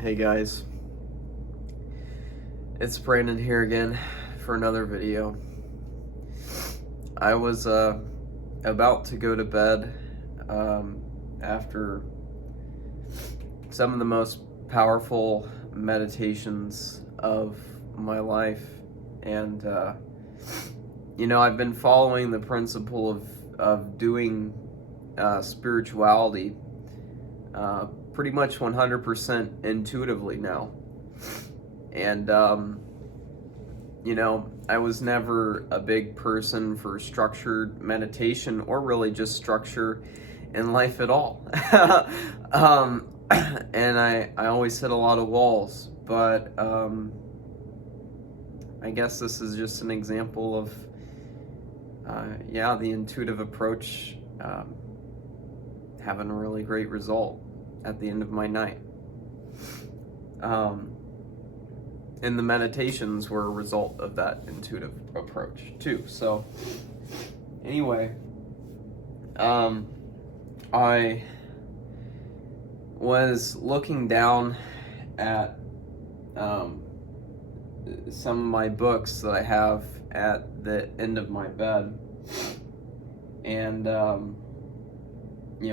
Hey guys, it's Brandon here again for another video. I was about to go to bed after some of the most powerful meditations of my life, and I've been following the principle of doing spirituality pretty much 100% intuitively now. And, I was never a big person for structured meditation or really just structure in life at all. And I always hit a lot of walls, but I guess this is just an example of, the intuitive approach having a really great result at the end of my night. And the meditations were a result of that intuitive approach too. So anyway, I was looking down at some of my books that I have at the end of my bed, and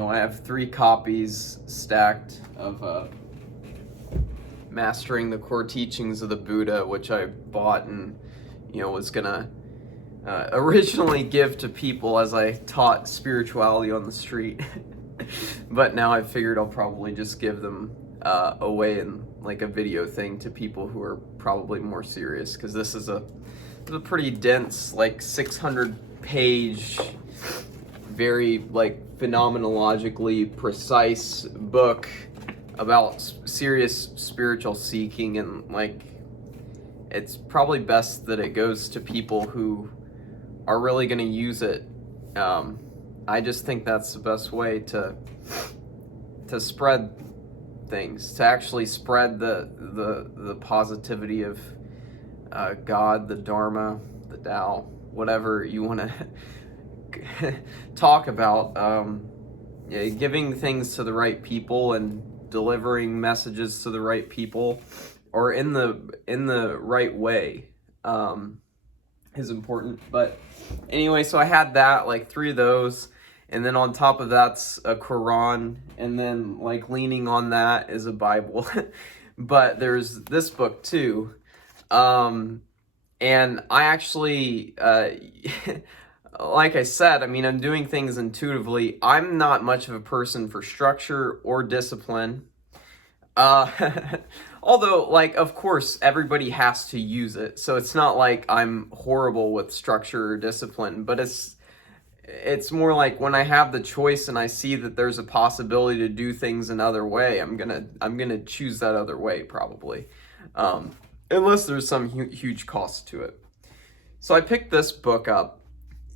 I have 3 copies stacked of Mastering the Core Teachings of the Buddha, which I bought and was gonna originally give to people as I taught spirituality on the street. But now I figured I'll probably just give them away in like a video thing to people who are probably more serious, because this is a pretty dense, like 600-page, very like phenomenologically precise book about serious spiritual seeking, and like it's probably best that it goes to people who are really going to use it. I just think that's the best way to spread things, to actually spread the positivity of God, the Dharma, the Tao, whatever you want to talk about. Giving things to the right people and delivering messages to the right people, or in the right way, is important. But anyway, so I had that, like 3 of those, and then on top of that's a Quran, and then like leaning on that is a Bible. But there's this book too, and I actually like I said, I mean, I'm doing things intuitively. I'm not much of a person for structure or discipline. Although, like, of course, everybody has to use it. So it's not like I'm horrible with structure or discipline, but it's more like when I have the choice and I see that there's a possibility to do things another way, I'm gonna choose that other way probably, unless there's some huge cost to it. So I picked this book up.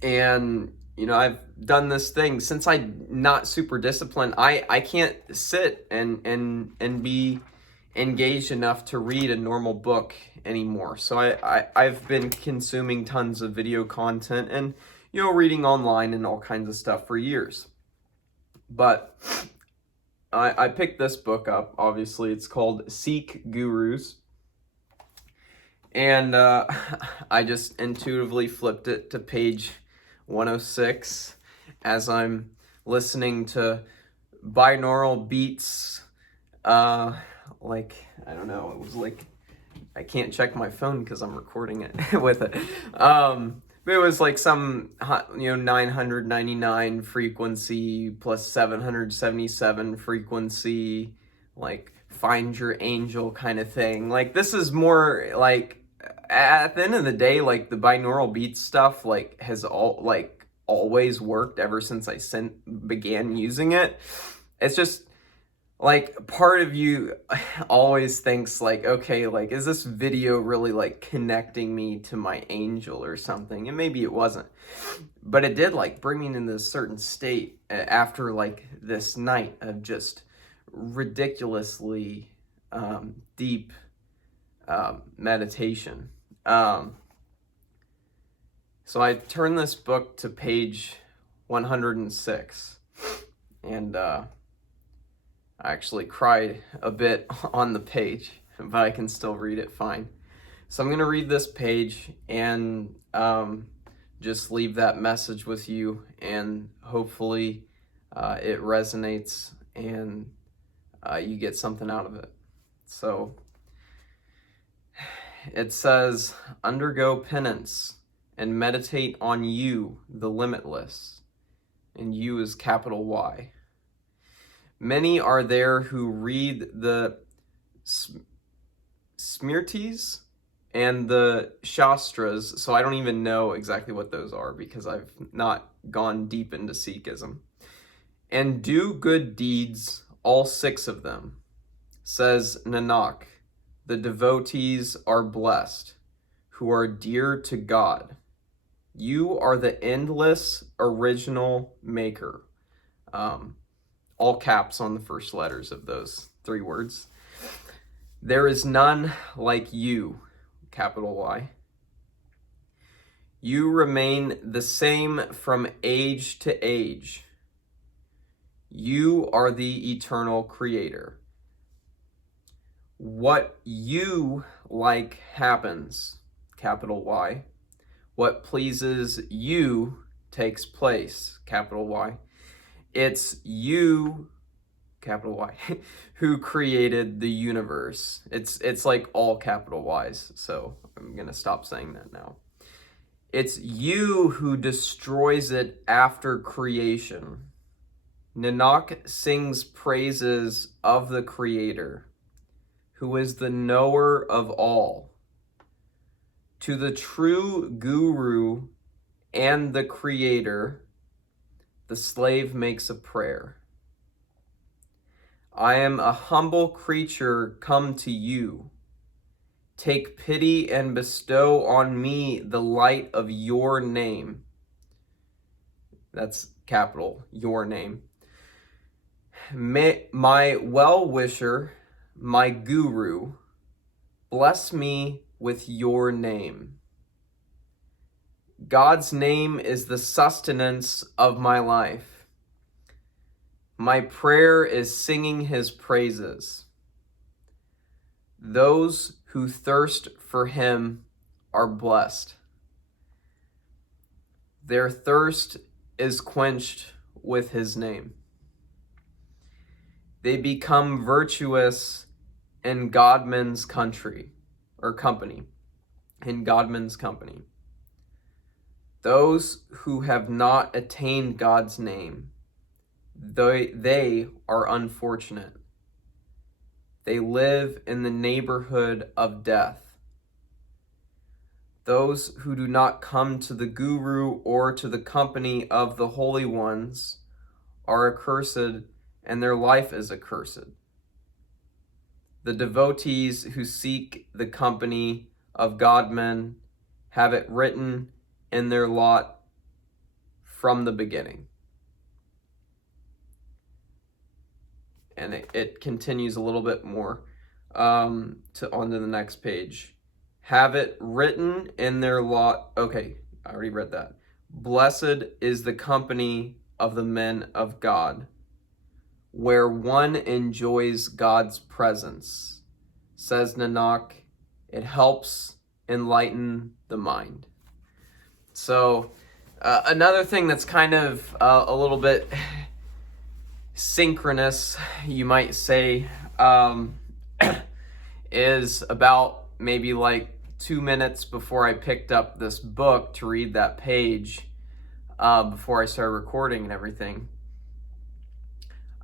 And, I've done this thing since I'm not super disciplined. I can't sit and be engaged enough to read a normal book anymore. So I've been consuming tons of video content and, reading online and all kinds of stuff for years. But I picked this book up. Obviously, it's called Seek Gurus. And I just intuitively flipped it to page 106 as I'm listening to binaural beats. Like, I don't know, it was like, I can't check my phone because I'm recording it with it. But it was like some 999 frequency plus 777 frequency, like find your angel kind of thing. Like, this is more like, at the end of the day, like the binaural beat stuff like has always worked ever since I began using it. It's just like part of you always thinks like, okay, like, is this video really like connecting me to my angel or something? And maybe it wasn't, but it did like bring me into this certain state after like this night of just ridiculously deep meditation. So I turned this book to page 106, and I actually cried a bit on the page, but I can still read it fine. So I'm going to read this page and just leave that message with you, and hopefully it resonates and you get something out of it. So it says, undergo penance and meditate on you, the limitless. And you is capital Y. Many are there who read the Smrtis and the Shastras, so I don't even know exactly what those are because I've not gone deep into Sikhism. And do good deeds, all 6 of them. Says Nanak, the devotees are blessed, who are dear to God. You are the endless original maker. All caps on the first letters of those 3 words. There is none like you, capital Y. You remain the same from age to age. You are the eternal creator. What you like happens, capital Y. What pleases you takes place, capital Y. It's you, capital Y, who created the universe. It's like all capital Y's, so I'm gonna stop saying that now. It's you who destroys it after creation. Nanak sings praises of the Creator, who is the knower of all. To the true Guru and the Creator, the slave makes a prayer. I am a humble creature come to you. Take pity and bestow on me the light of your name. That's capital, your name. My well-wisher, my guru, bless me with your name. God's name is the sustenance of my life. My prayer is singing his praises. Those who thirst for him are blessed. Their thirst is quenched with his name. They become virtuous in Godman's country, or company, in Godman's company. Those who have not attained God's name, they are unfortunate. They live in the neighborhood of death. Those who do not come to the Guru or to the company of the holy ones are accursed, and their life is accursed. The devotees who seek the company of Godmen have it written in their lot from the beginning. And it continues a little bit more onto the next page. Have it written in their lot. Okay, I already read that. Blessed is the company of the men of God, where one enjoys God's presence. Says Nanak, it helps enlighten the mind. So another thing that's kind of a little bit synchronous, you might say, is about maybe like 2 minutes before I picked up this book to read that page, before I started recording and everything,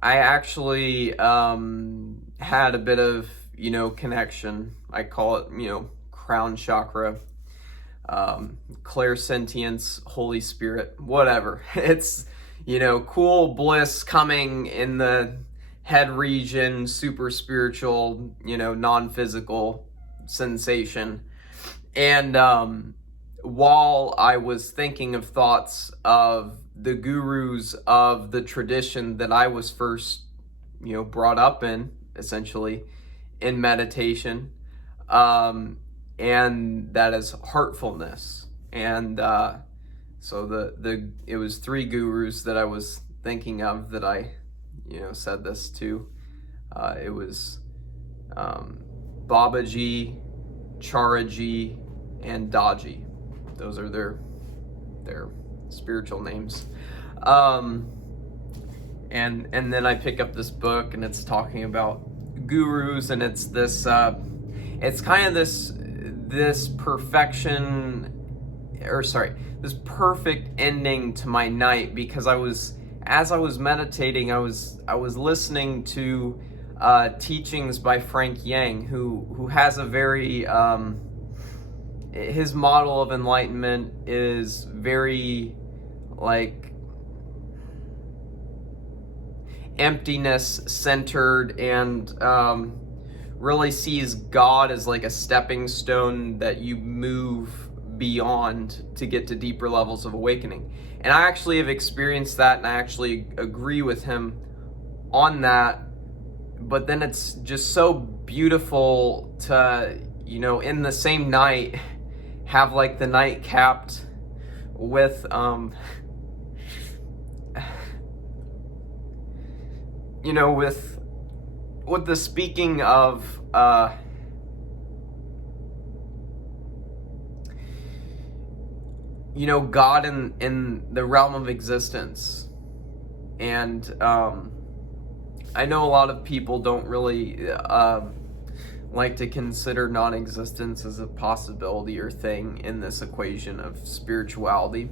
I actually had a bit of, connection. I call it, crown chakra, clairsentience, Holy Spirit, whatever. It's, cool bliss coming in the head region, super spiritual, non-physical sensation. And while I was thinking of thoughts of the gurus of the tradition that I was first, brought up in, essentially, in meditation, and that is heartfulness. And so it was 3 gurus that I was thinking of that I, said this to. It was Babaji, Charaji, and Daji. Those are their spiritual names. And then I pick up this book, and it's talking about gurus, and it's this it's kind of this perfection, or sorry, this perfect ending to my night, because as I was meditating, I was listening to teachings by Frank Yang, who has a very his model of enlightenment is very like emptiness centered, and really sees God as like a stepping stone that you move beyond to get to deeper levels of awakening. And I actually have experienced that, and I actually agree with him on that. But then it's just so beautiful to, in the same night, have like the night capped with with the speaking of God in the realm of existence. And I know a lot of people don't really like to consider non-existence as a possibility or thing in this equation of spirituality.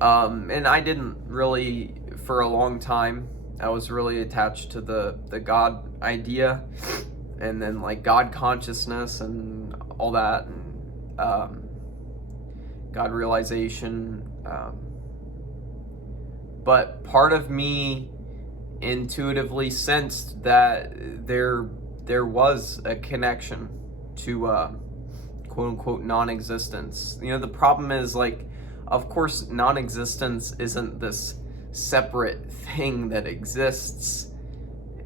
And I didn't really, for a long time. I was really attached to the God idea, and then like God consciousness and all that, and God realization. But part of me intuitively sensed that there was a connection to quote unquote non-existence. The problem is, like, of course non-existence isn't this separate thing that exists.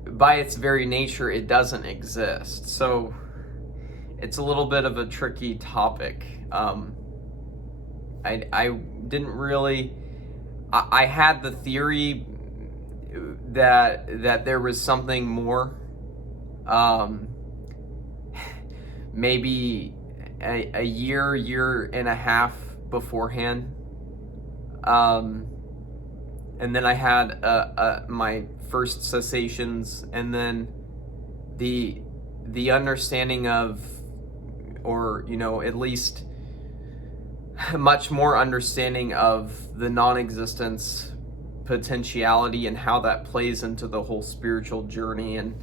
By its very nature, it doesn't exist. So it's a little bit of a tricky topic. I didn't really, I had the theory that there was something more, maybe a year and a half beforehand. And then I had my first cessations, and then the understanding of, or at least much more understanding of the non-existence potentiality and how that plays into the whole spiritual journey, and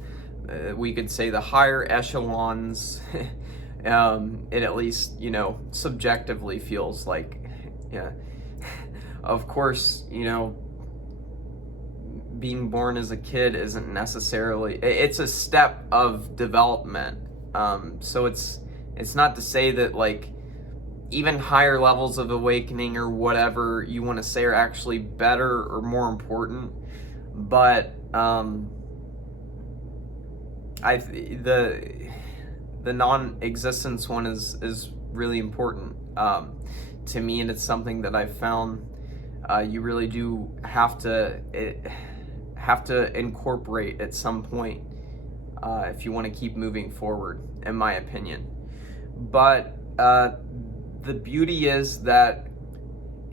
we could say the higher echelons. It at least subjectively feels like, yeah. Of course, being born as a kid isn't necessarily, it's a step of development. So it's not to say that like even higher levels of awakening or whatever you want to say are actually better or more important, but the non-existence one is really important to me, and it's something that I've found you really do have to incorporate at some point if you want to keep moving forward, in my opinion. But the beauty is that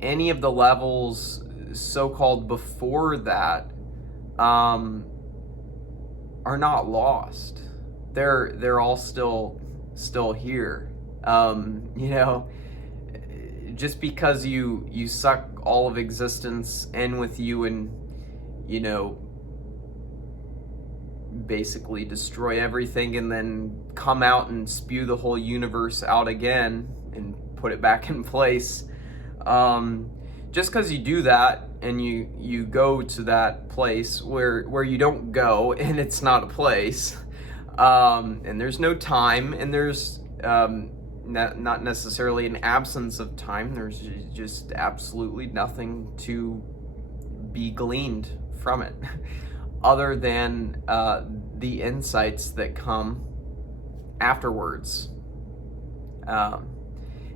any of the levels so-called before that are not lost. They're all still here. Just because you suck all of existence in with you and basically destroy everything, and then come out and spew the whole universe out again and put it back in place. Just because you do that and you go to that place where you don't go, and it's not a place, and there's no time, and there's not necessarily an absence of time, there's just absolutely nothing to be gleaned from it other than the insights that come afterwards.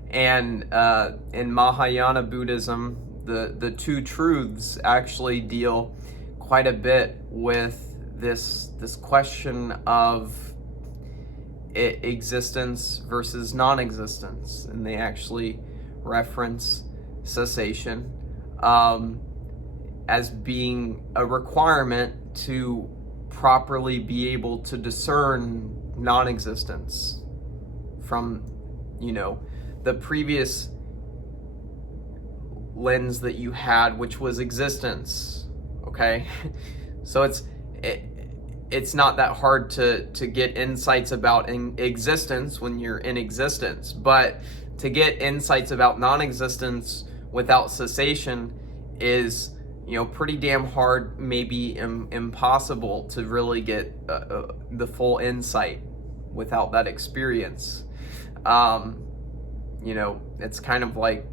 And in Mahayana Buddhism, the two truths actually deal quite a bit with this question of existence versus non-existence, and they actually reference cessation as being a requirement to properly be able to discern non-existence from, the previous lens that you had, which was existence. Okay. So it's not that hard to get insights about existence when you're in existence, but to get insights about non-existence without cessation is, pretty damn hard, maybe impossible to really get the full insight without that experience. It's kind of like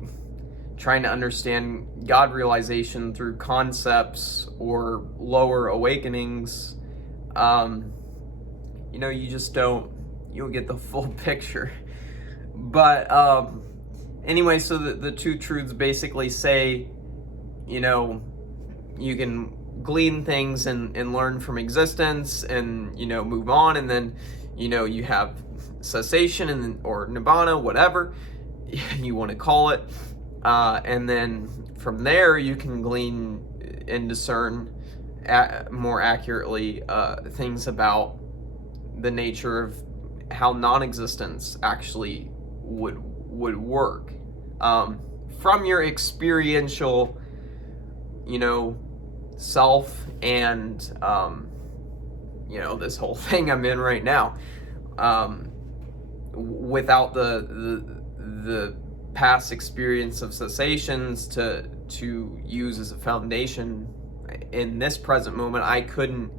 trying to understand God realization through concepts or lower awakenings. You just you'll get the full picture. But anyway, so the two truths basically say, you can glean things and learn from existence and, move on. And then, you have cessation or nibbana, whatever you want to call it. And then from there, you can glean and discern more accurately things about the nature of how non-existence actually would work from your experiential, self, and this whole thing I'm in right now, without the past experience of cessations to use as a foundation in this present moment. I couldn't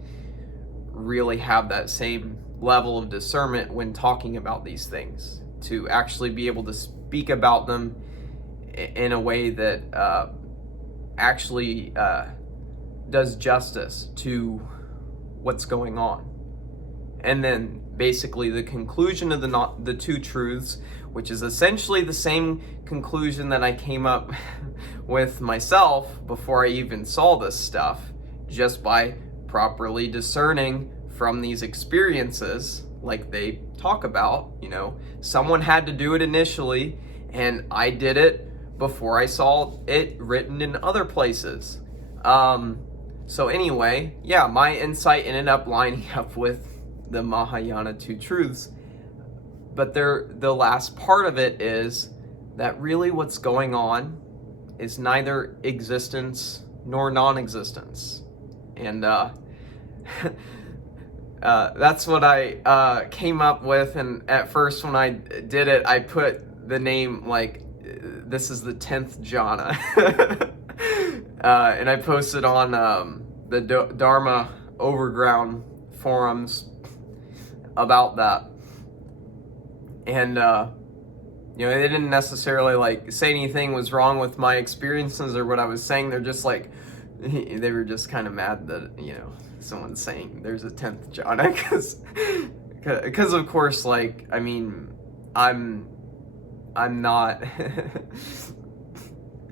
really have that same level of discernment when talking about these things, to actually be able to speak about them in a way that actually does justice to what's going on. And then basically the conclusion of the two truths, which is essentially the same conclusion that I came up with myself before I even saw this stuff, just by properly discerning from these experiences, like they talk about. Someone had to do it initially, and I did it before I saw it written in other places. So anyway, yeah, my insight ended up lining up with the Mahayana two truths. But the last part of it is that really what's going on is neither existence nor non-existence. And that's what I came up with. And at first when I did it, I put the name like, this is the 10th jhana. And I posted on the Dharma Overground forums about that. And they didn't necessarily like say anything was wrong with my experiences or what I was saying. They're just like, they were just kind of mad that someone's saying there's a 10th jhana, because of course, like, I mean, I'm not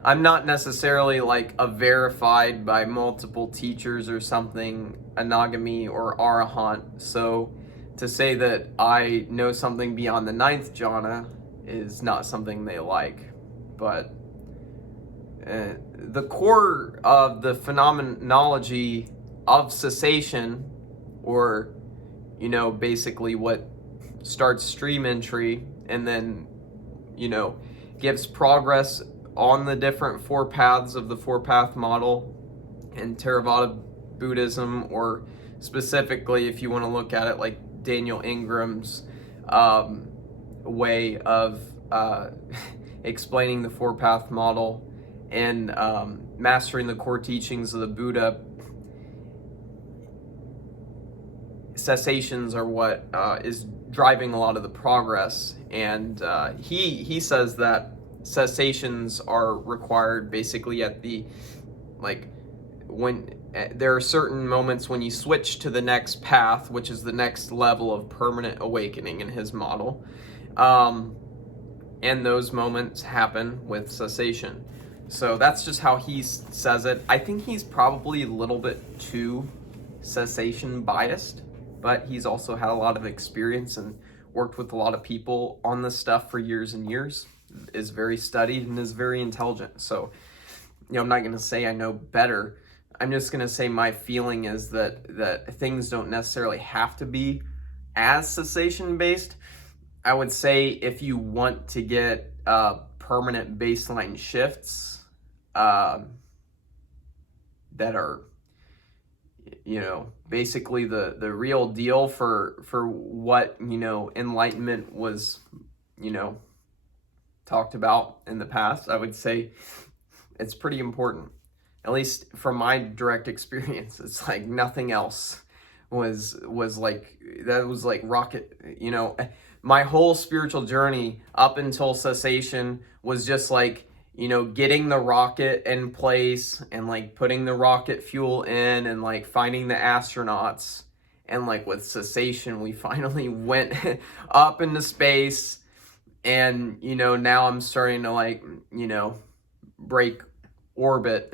I'm not necessarily like a verified by multiple teachers or something anagami or arahant, so to say that I know something beyond the 9th jhana is not something they like. But the core of the phenomenology of cessation, or basically what starts stream entry and then gives progress on the different four paths of the four-path model in Theravada Buddhism, or specifically if you want to look at it like Daniel Ingram's way of explaining the four-path model and mastering the core teachings of the Buddha. Cessations are what is driving a lot of the progress, and he says that cessations are required basically at the, like, when there are certain moments when you switch to the next path, which is the next level of permanent awakening in his model, and those moments happen with cessation. So that's just how he says it. I think he's probably a little bit too cessation biased, but he's also had a lot of experience and worked with a lot of people on this stuff for years and years, is very studied and is very intelligent. So, I'm not going to say I know better. I'm just going to say my feeling is that things don't necessarily have to be as cessation based. I would say if you want to get permanent baseline shifts that are, basically the real deal for what, enlightenment was, talked about in the past, I would say it's pretty important. At least from my direct experience, it's like nothing else was like, that was like rocket, my whole spiritual journey up until cessation was just like, getting the rocket in place and like putting the rocket fuel in and like finding the astronauts. And like with cessation, we finally went up into space. And, now I'm starting to like, break orbit.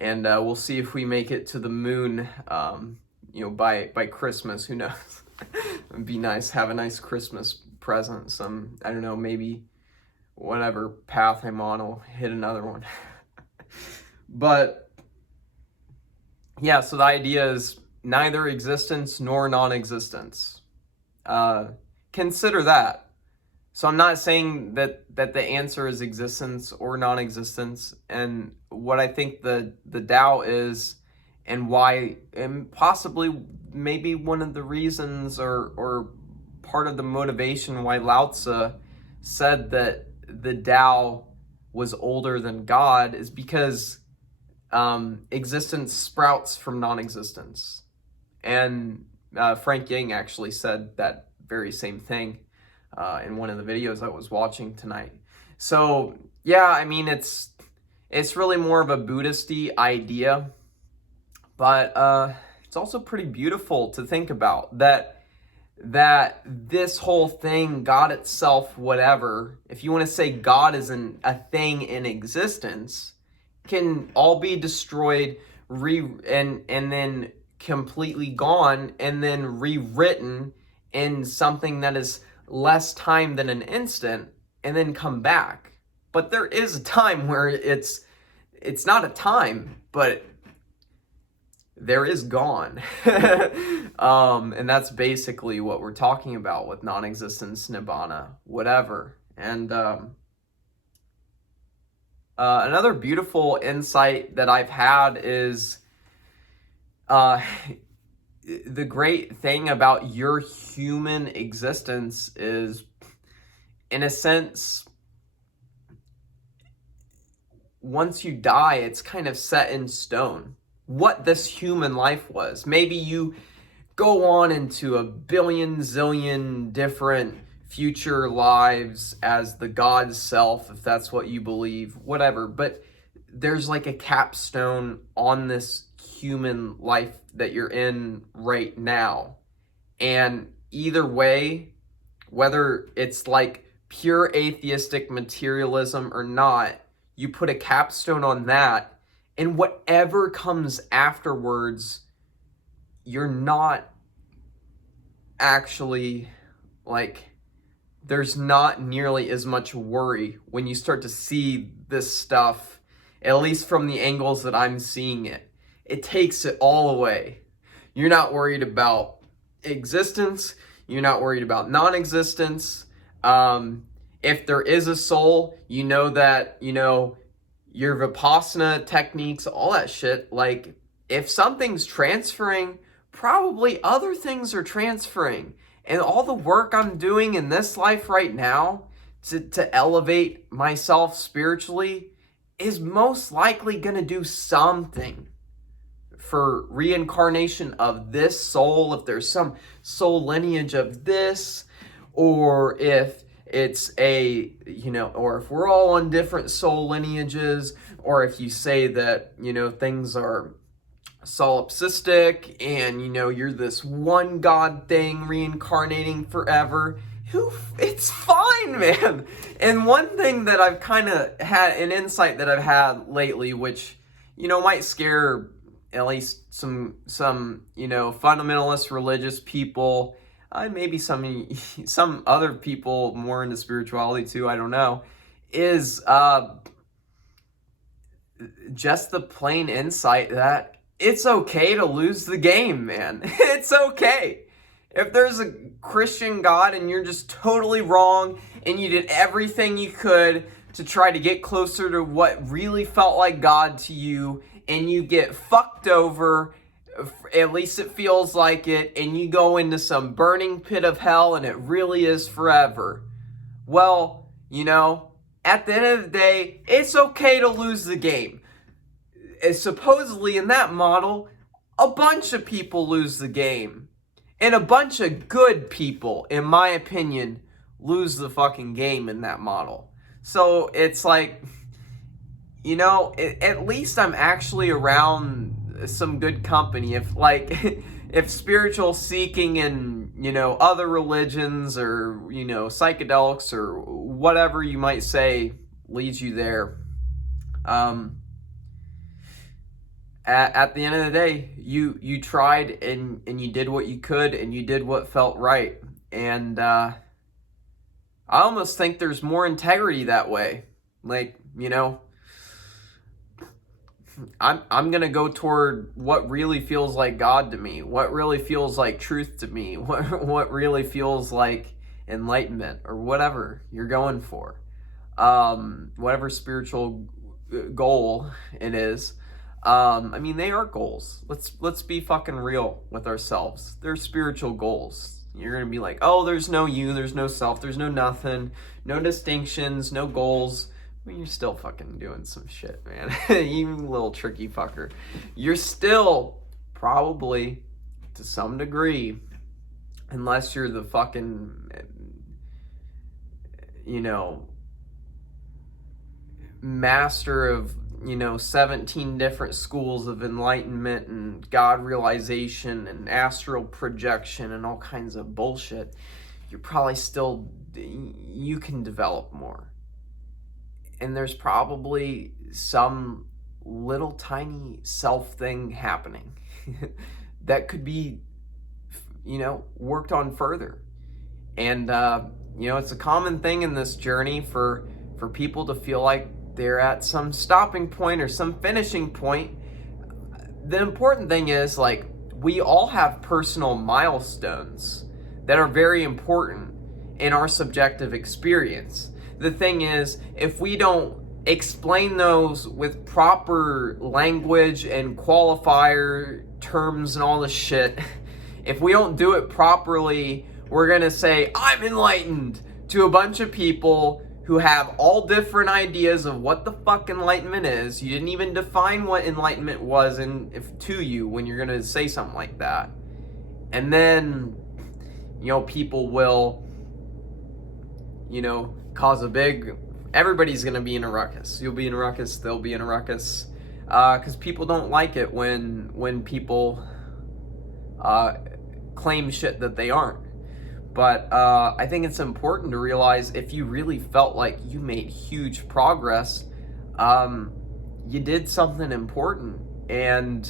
And we'll see if we make it to the moon, by Christmas. Who knows? It'd be nice, have a nice Christmas present. I don't know, maybe whatever path I'm on, I'll hit another one. But yeah, so the idea is neither existence nor non-existence. Consider that. So I'm not saying that the answer is existence or non-existence. And what I think the Tao is, and why, and possibly maybe one of the reasons or part of the motivation why Lao Tzu said that the Tao was older than God, is because existence sprouts from non-existence. And Frank Yang actually said that very same thing in one of the videos I was watching tonight. So yeah, I mean, it's really more of a Buddhist-y idea, but it's also pretty beautiful to think about that this whole thing, God itself, whatever, if you want to say God is a thing in existence, can all be destroyed, and then completely gone, and then rewritten in something that is less time than an instant, and then come back. But there is a time where it's not a time, but there is gone. And that's basically what we're talking about with non-existence, nibbana, whatever. And another beautiful insight that I've had is the great thing about your human existence is, in a sense, once you die, it's kind of set in stone what this human life was. Maybe you go on into a billion zillion different future lives as the God self, if that's what you believe, whatever. But there's like a capstone on this human life that you're in right now. And either way, whether it's like pure atheistic materialism or not, you put a capstone on that, and whatever comes afterwards, you're not actually, like, there's not nearly as much worry when you start to see this stuff, at least from the angles that I'm seeing it. It takes it all away. You're not worried about existence. You're not worried about non-existence. If there is a soul, you know that, your Vipassana techniques, all that shit, like, if something's transferring, probably other things are transferring. And all the work I'm doing in this life right now to elevate myself spiritually is most likely going to do something for reincarnation of this soul, if there's some soul lineage of this, or if it's or if we're all on different soul lineages, or if you say that, things are solipsistic and, you're this one God thing reincarnating forever. It's fine, man. And one thing that I've kind of had, an insight that I've had lately, which, might scare at least some fundamentalist religious people, maybe some other people more into spirituality too, I don't know, is just the plain insight that it's okay to lose the game, man. It's okay. If there's a Christian God and you're just totally wrong and you did everything you could to try to get closer to what really felt like God to you, and you get fucked over, at least it feels like it, and you go into some burning pit of hell and it really is forever. Well, at the end of the day, it's okay to lose the game. Supposedly in that model, a bunch of people lose the game. And a bunch of good people, in my opinion, lose the fucking game in that model. So it's like, at least I'm actually around some good company. If spiritual seeking and, other religions or, psychedelics or whatever you might say leads you there, at the end of the day, you tried and you did what you could and you did what felt right. And I almost think there's more integrity that way. I'm gonna go toward what really feels like God to me, what really feels like truth to me, what really feels like enlightenment or whatever you're going for, whatever spiritual goal it is. They are goals. Let's be fucking real with ourselves. They're spiritual goals. You're gonna be like, oh, there's no you, there's no self, there's no nothing, no distinctions, no goals. You're still fucking doing some shit, man. You little tricky fucker. You're still probably, to some degree, unless you're the fucking, master of 17 different schools of enlightenment and God realization and astral projection and all kinds of bullshit, you're probably still, you can develop more. And there's probably some little tiny self thing happening that could be, worked on further. And, it's a common thing in this journey for people to feel like they're at some stopping point or some finishing point. The important thing is, we all have personal milestones that are very important in our subjective experience. The thing is, if we don't explain those with proper language and qualifier terms and all this shit, if we don't do it properly, we're gonna say, I'm enlightened, to a bunch of people who have all different ideas of what the fuck enlightenment is. You didn't even define what enlightenment was to you when you're gonna say something like that. And then, people will, cause everybody's gonna be in a ruckus. You'll be in a ruckus, they'll be in a ruckus. Because people don't like it when people claim shit that they aren't. But I think it's important to realize, if you really felt like you made huge progress, you did something important. And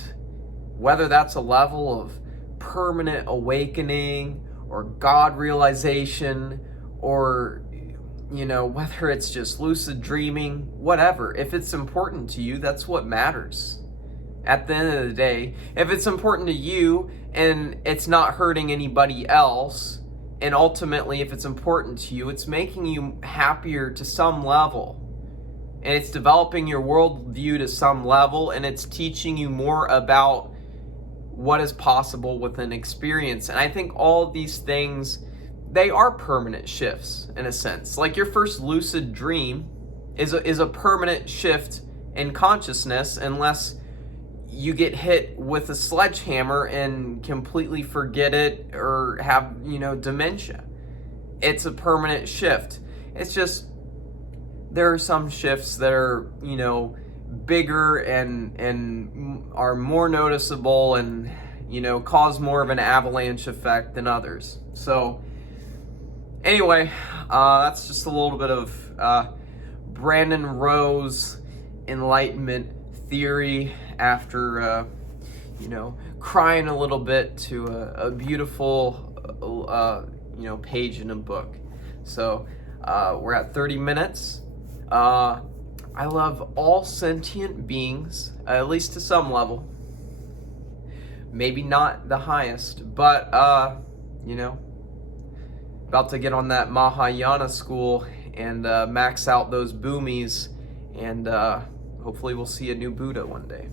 whether that's a level of permanent awakening or God realization, or whether it's just lucid dreaming, whatever, if it's important to you, that's what matters. At the end of the day, if it's important to you and it's not hurting anybody else, and ultimately, if it's important to you, it's making you happier to some level. And it's developing your worldview to some level, and it's teaching you more about what is possible with an experience. And I think all these things, they are permanent shifts in a sense. Like your first lucid dream is a permanent shift in consciousness, unless you get hit with a sledgehammer and completely forget it or have, dementia. It's a permanent shift. It's just, there are some shifts that are, bigger and are more noticeable and, cause more of an avalanche effect than others. So anyway, that's just a little bit of Brandon Rowe's enlightenment theory after crying a little bit to a beautiful, page in a book. So we're at 30 minutes. I love all sentient beings, at least to some level. Maybe not the highest, but, about to get on that Mahayana school and max out those boomies, and hopefully we'll see a new Buddha one day.